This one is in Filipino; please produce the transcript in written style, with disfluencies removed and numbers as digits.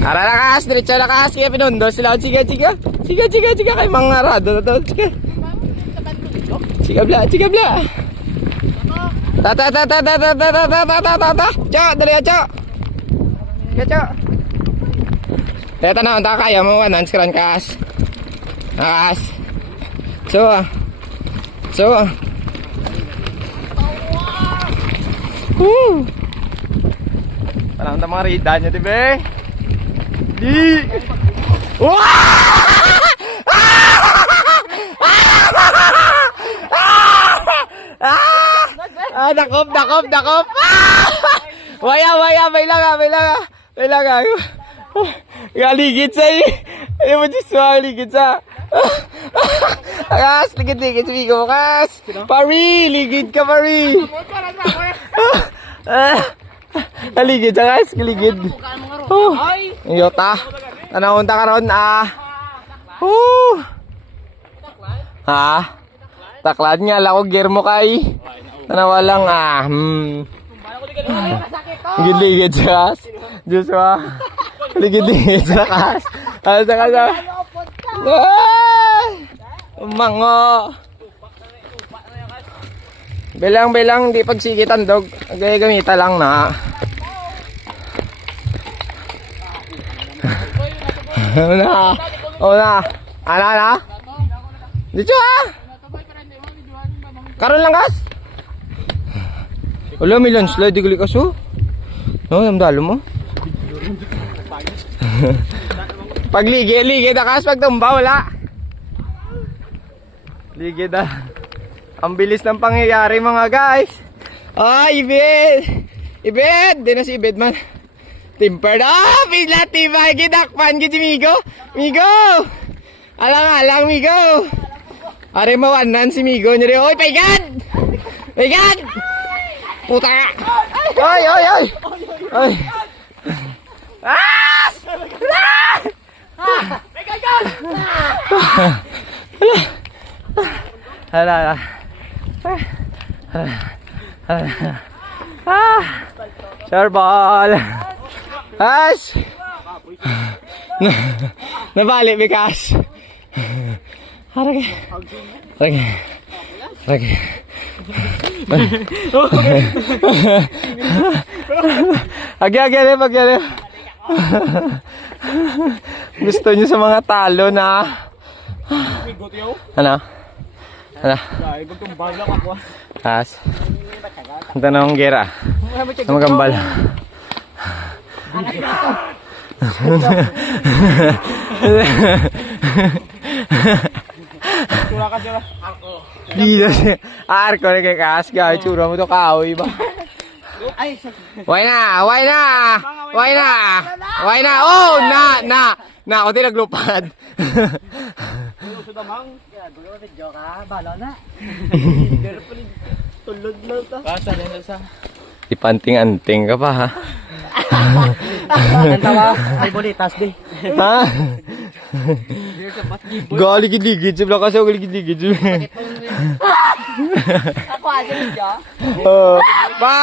Ara lakas, diretso lakas. Kaya pinundos sila. Sige. Kay mga rado na to. Sige. Sige bla. Ta. Cok, diretso. Sige, cok. Teta na, unta kaya mo. Nanskran kas. Lakas. So. Parang na mga rida nyo, dibe? Di! Dakop! Waya, may lang. Ligid sa iyo. Ayaw mo dito, ligid sa. Akas, ligid, sumigo mo, kas. Pari, ligid ka, pari. Kaligid, kas, kaligid. Iyota. Tanawunta ka ron, Taklad nga, lako gear mo kay. Tanawa lang, Ligid, kas. Diyos mo, ligid sa kas. Sa kas, Mango. Belang, di pagsigitan dog. Gamita lang na. Una. Ana. Dito Karon lang gas. Wala may landslide di gali kaso. No, yamdalo mo. Pagligi na kas pagtumba wala. Ligid Ang bilis ng pangyayari mga guys. Ibed! Di na si Ibed man. Timpered. Tiba, gidakpan, Migo. Alang, Migo. Are mawanan si Migo niya rin. Oy, paigad! Puta! Oy! Hala. Charbal. As. Nabalik bikas. Harage. Agya. Gusto niyo sa mga talo na. Ano? As. Ito na ang gera. Magambal. Arko na kay Kas. Gawin tsura mo ito kaoy ba? Why na? Oh, na. Ako din naglupad. Tulod na ito. Kasa rin sa. Ipanting-anting ka pa ha. Tawa, may bolitas di. Ha? Galigid-ligid. Sabla kasi ako galigid-ligid. Ako asin siya.